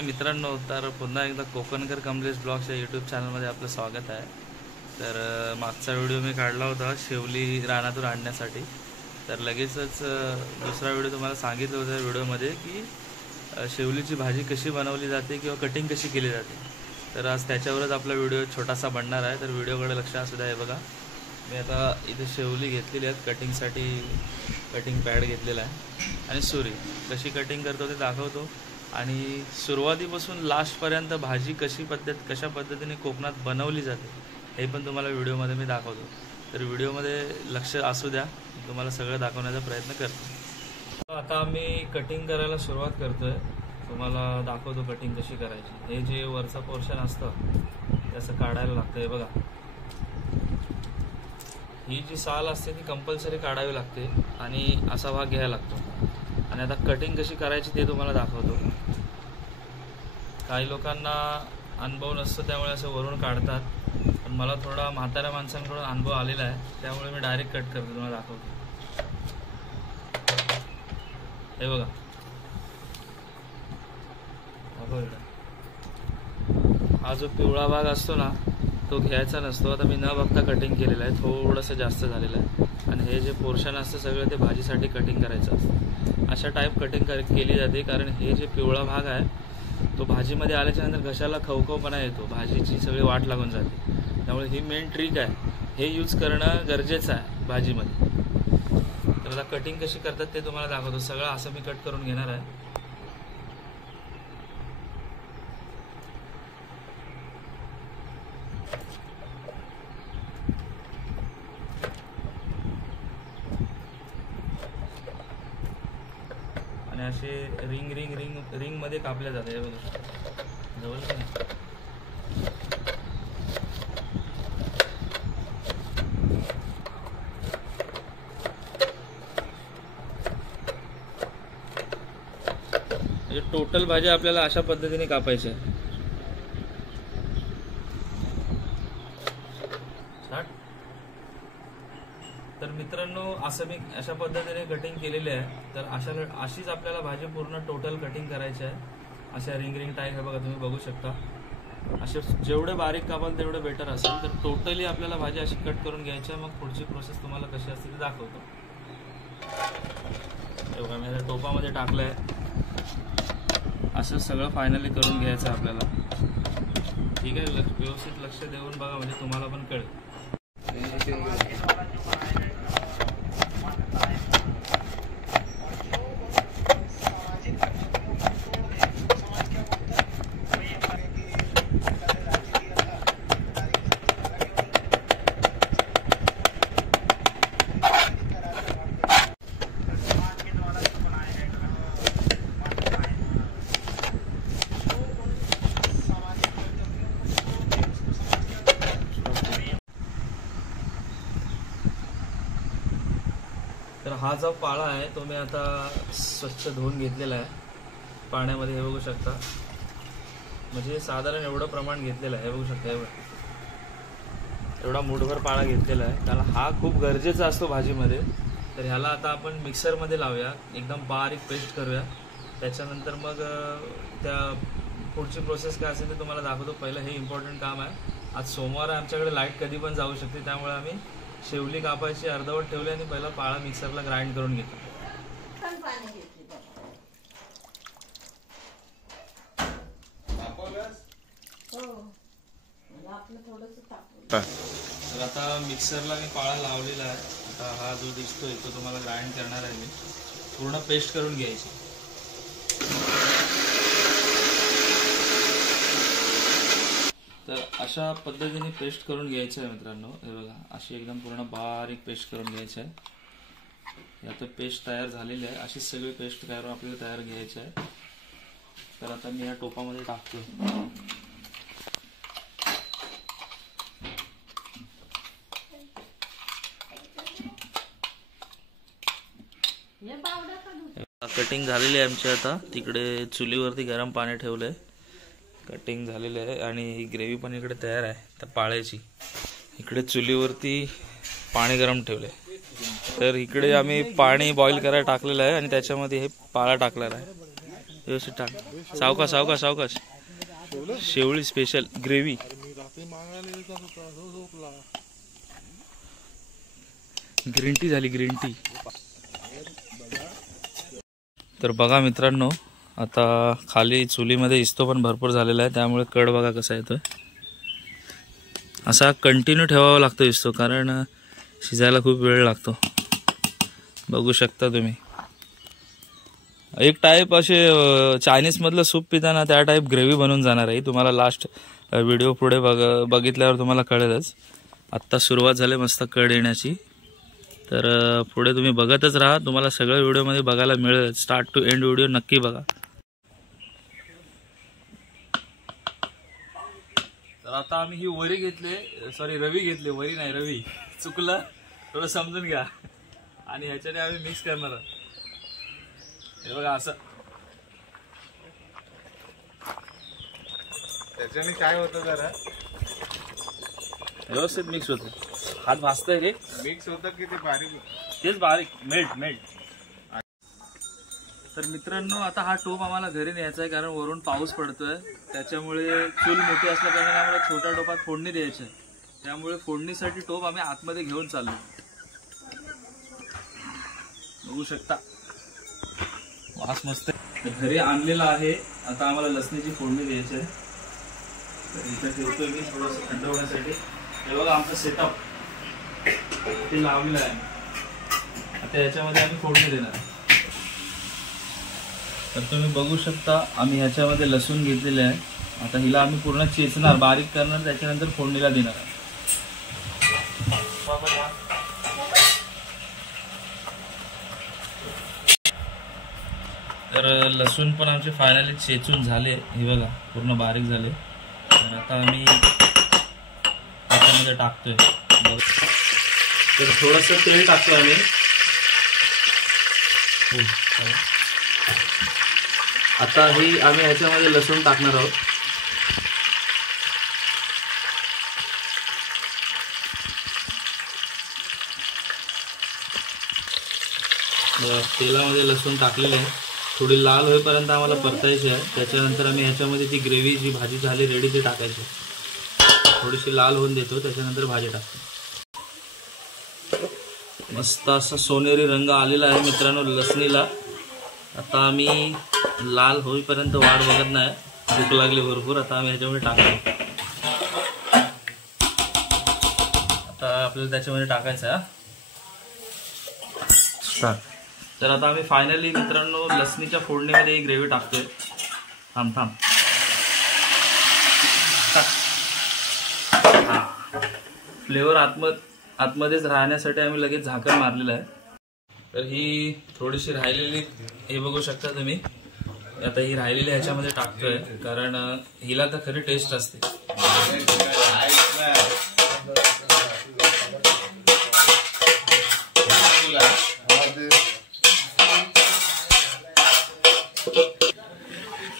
हाय मित्रांनो, तर पुन्हा एकदा कोकणकर कमलेश ब्लॉग्स या यूट्यूब चॅनलमध्ये आपलं स्वागत आहे। तर मागचा व्हिडिओ मी काढला होता शेवली रानातून आणण्यासाठी। तर लगेचच दुसरा व्हिडिओ तुम्हाला सांगितलं होतं व्हिडिओमध्ये की शेवलीची भाजी कशी बनवली जाते किंवा कटिंग कशी केली जाते। तर आज त्याच्यावरच आपला व्हिडिओ छोटासा बनणार आहे। तर व्हिडिओकडे लक्ष असू द्या। हे बघा, मी आता इथे शेवली घेतलेली आहेत कटिंगसाठी, कटिंग पॅड घेतलेला आहे आणि सुरी कशी कटिंग करतो ते दाखवतो। आणि सुरुवातीपासून लास्टपर्यंत भाजी कशा पद्धतीने कोकणात बनवली जाते हे पण तुम्हाला व्हिडिओमध्ये मी दाखवतो। तर व्हिडिओमध्ये लक्ष असू द्या, तुम्हाला सगळं दाखवण्याचा प्रयत्न करतो। आता आम्ही कटिंग करायला सुरुवात करतोय, तुम्हाला दाखवतो कटिंग कशी करायची। हे जे वरचा पोर्शन असतं ते असं काढायला लागतं। हे बघा, ही जी साल असते ती कंपल्सरी काढावी लागते आणि असा भाग घ्यायला लागतो। आणि आता कटिंग कशी करायची ते तुम्हाला दाखवतो। काही लोकांना अनुभव नसतो त्यामुळे असं वरून काढतात, पण मला थोडा म्हाताऱ्या माणसांकडून अनुभव आलेला आहे त्यामुळे मी डायरेक्ट कट करतो, तुम्हाला दाखवतो। हे बघा, हा जो पिवळा भाग असतो ना तो घ्यायचा नसतो। आता मी न बघता कटिंग केलेलं आहे, थोडंसं जास्त झालेलं आहे। आणि हे जे पोर्शन असतं सगळं ते भाजीसाठी कटिंग करायचं असतं। अशा टाईप कटिंग केली जाते, कारण हे जे पिवळा भाग आहे तो भाजीमध्ये आल्याच्या नंतर घशाला खवखवपणा येतो, भाजीची सगळी वाट लागून जाते। त्यामुळे ही मेन ट्रिक आहे, हे यूज करणं गरजेचं आहे भाजीमध्ये। तर आता कटिंग कशी करतात ते तुम्हाला दाखवतो। सगळं असं मी कट करून घेणार आहे। आणि असे रिंग मध्ये कापले जाते। हे बघा, जवळ म्हणजे टोटल भाजी आपल्याला अशा पद्धतीने कापायची आहे। तर मित्रांनो, असं मी अशा पद्धतीने कटिंग केलेली आहे। तर अशीच आपल्याला भाजी पूर्ण टोटल कटिंग करायची आहे। अशा रिंग टाईप हे बघा, तुम्ही बघू शकता। असे जेवढे बारीक कापाल तेवढे बेटर असेल। तर टोटली आपल्याला भाजी अशी कट करून घ्यायची आहे। मग पुढची प्रोसेस तुम्हाला कशी असते ते दाखवतो। हे बघा, मी आता टोपामध्ये टाकलं आहे। असं सगळं फायनली करून घ्यायचं आहे आपल्याला। ठीक आहे, व्यवस्थित लक्ष देऊन बघा, म्हणजे तुम्हाला पण कळेल। तर हा जो पाळा आहे तो मी आता स्वच्छ धुवून घेतलेला आहे पाण्यामध्ये। हे बघू शकता, म्हणजे साधारण एवढं प्रमाण घेतलेलं आहे। हे बघू शकता, एवढा मूठभर पाळा घेतलेला आहे, कारण हा खूप गरजेचा असतो भाजीमध्ये। तर ह्याला आता आपण मिक्सरमध्ये लावूया, एकदम बारीक पेस्ट करूया। त्याच्यानंतर मग त्या पुढची प्रोसेस काय असेल ते तुम्हाला दाखवतो। पहिलं हे इम्पॉर्टंट काम आहे। आज सोमवार आहे, आमच्याकडे लाईट कधी पण जाऊ शकते, त्यामुळे आम्ही शेवली कापायची अर्धवट ठेवली आणि पहिला पाळा मिक्सरला ग्राइंड करून घेतो। तर आता मिक्सरला मी पाळा लावलेला आहे। आता हा जो दिसतोय तो तुम्हाला ग्राइंड करणार आहे, मी पूर्ण पेस्ट करून घ्यायची। तर अशा पद्धतीने पेस्ट करून घ्यायचं आहे मित्रांनो। हे बघा, अशी एकदम पूर्ण बारीक पेस्ट करून घ्यायची आहे। आता पेस्ट तयार झालेली आहे, अशी सगळी पेस्ट करून आपल्याला तयार घ्यायची आहे। तर आता मी या टोपामध्ये टाकतो। कटिंग झालेली आहे आमची। आता तिकडे चुलीवरती गरम पाणी ठेवलंय, कटिंग झालेलं आहे आणि ही ग्रेव्ही पण इकडे तयार आहे त्या पाळ्याची। इकडे चुलीवरती पाणी गरम ठेवले, तर इकडे आम्ही पाणी बॉईल करायला टाकलेलं आहे आणि त्याच्यामध्ये हे पाळा टाकलेला आहे। व्यवस्थित टाक. सावकाश सावकाश सावकाश. शेवळी स्पेशल ग्रेव्ही. ग्रीन टी झाली ग्रीन टी. तर बघा मित्रांनो, आता खाली चुलीमध्ये इस्तो पण भरपूर झालेला आहे, त्यामुळे कड बघा कसा येतोय. असा कंटिन्यू ठेवावा लागतो इस्तो, कारण शिजायला खूप वेळ लागतो. बघू शकता तुम्ही. एक टाईप असे चायनीजमधलं सूप पिताना त्या टाईप ग्रेव्ही बनून जाणार आहे. तुम्हाला लास्ट व्हिडिओ पुढे बघितल्यावर तुम्हाला कळेलच. आत्ता सुरुवात झाली मस्त कड येण्याची. तर पुढे तुम्ही बघतच राहा, तुम्हाला सगळ्या व्हिडिओमध्ये बघायला मिळेल. स्टार्ट टू एंड व्हिडिओ नक्की बघा. तर आता आम्ही ही वरी घेतले, सॉरी रवी घेतले, वरी नाही रवी, चुकलं, थोडं समजून घ्या. आणि ह्याच्याने आम्ही मिक्स करणार आहोत. हे बघा असं. त्याच्याने काय होतं जरा व्यवस्थित मिक्स होतं. हात भाजतंय रे. मिक्स होतं की ते बारीक? तेच बारीक मेल्ट. तर मित्रांनो, आता हा टोप आम्हाला घरी न्यायचा आहे, कारण वरून पाऊस पडतोय. त्याच्यामुळे चूल मोठी असल्याकारणे आम्हाला छोट्या टोपात फोडणी द्यायची आहे. त्यामुळे फोडणीसाठी टोप आम्ही आतमध्ये घेऊन चाललो. बघू शकता वास मस्त. घरी आणलेला आहे. आता आम्हाला लसणीची फोडणी द्यायची आहे. तर इथं ठेवतोय मी थोडंसं थंड होण्यासाठी. हे बघा आमचं सेटअप ते लावलेलं आहे. आता याच्यामध्ये आम्ही फोडणी देणार. तर तुम्ही बघू शकता, आम्ही ह्याच्यामध्ये लसूण घेतलेले आहे. आता हिला आम्ही पूर्ण चेचणार, बारीक करणार, त्याच्यानंतर फोडणीला देणार आहे. तर लसूण पण आमचे फायनली चेचून झाले. हे बघा पूर्ण बारीक झाले. तर आता आम्ही त्याच्यामध्ये टाकतोय. तर थोडंसं तेल टाकतोय आम्ही. आता ही आम्ही ह्याच्यामध्ये लसूण टाकणार आहोत. तेलामध्ये लसूण टाकलेले आहे. थोडी लाल होईपर्यंत आम्हाला परतायची आहे. त्याच्यानंतर आम्ही ह्याच्यामध्ये ती ग्रेव्ही जी भाजी झाली रेडी ती टाकायची. थोडीशी लाल होऊन देतो, त्याच्यानंतर भाजी टाकतो. मस्त असा सोनेरी रंग आलेला आहे मित्रांनो लसणीला. आता आम्ही लाल होईपर्यंत वाट बघत नाही, भूक लागली भरपूर. आता आम्ही ह्याच्यामध्ये टाकतो. आता आपल्याला त्याच्यामध्ये टाकायचं आहे. तर आता आम्ही फायनली मित्रांनो लसणीच्या फोडणीमध्ये ही ग्रेव्ही टाकतोय. थांब. हा फ्लेवर आतमध्येच राहण्यासाठी आम्ही लगेच झाकण मारलेलं आहे. तर ही थोडीशी राहिलेली हे बघू शकता तुम्ही. आता ही राहिलेली ह्याच्यामध्ये टाकतोय, कारण हिला तर खरी टेस्ट असते.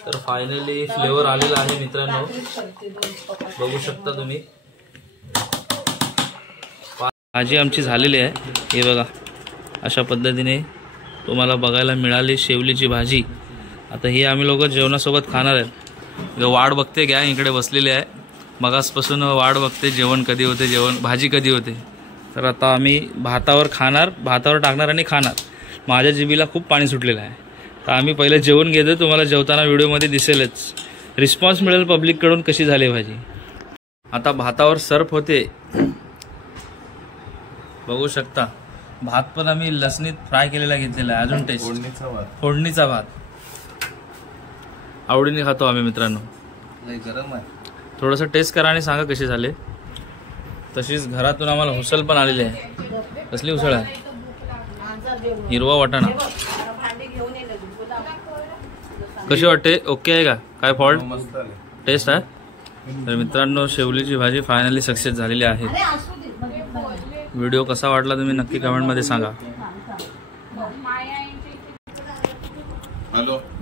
तर फायनली फ्लेवर आलेला आहे मित्रांनो, बघू शकता तुम्ही. भाजी आमची झालेली आहे. हे बघा अशा पद्धतीने तुम्हाला बघायला मिळाली शेवलीची भाजी. आता ही आम्ही लोक जेवणासोबत खाणार आहेत. वाट बघते गॅंग इकडे बसलेली आहे. मगासपासून वाट बघते जेवण कधी होते, भाजी कधी होते. तर आता आम्ही भातावर टाकणार आणि खाणार. माझ्या जिभेला खूप पाणी सुटलेलं आहे. तर आम्ही पहिले जेवण घेतो. तुम्हाला जेवताना व्हिडिओमध्ये दिसेलच. रिस्पॉन्स मिळेल पब्लिककडून कशी झाली भाजी. आता भातावर सर्फ होते, बघू शकता. भात पण आम्ही लसणीत फ्राय केलेला घेतलेला आहे. अजून टेस्ट फोडणीचा भात आवडीने खातो आम्ही मित्रांनो. गरम आहे. थोडंसं टेस्ट करा आणि सांगा कसे झाले. तशीच घरातून आम्हाला उसळ पण आलेली आहे. कसली उसळ आहे? हिरवा वाटाणा. कशी वाटते? ओके आहे का? काय फॉल्ट? टेस्ट आहे. तर मित्रांनो शेवलीची भाजी फायनली सक्सेस झालेली आहे. व्हिडिओ कसा वाटला तुम्ही नक्की कमेंटमध्ये सांगा.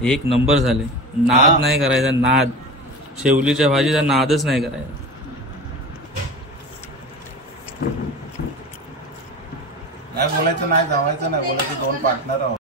एक नंबर झाले. नाद नाही करायचा, नाद. शेवलीच्या भाजीचा नादच नाही करायचा. नाही बोलायचं, नाही जावायचं, नाही बोलायचं. दोन पार्टनर आहोत.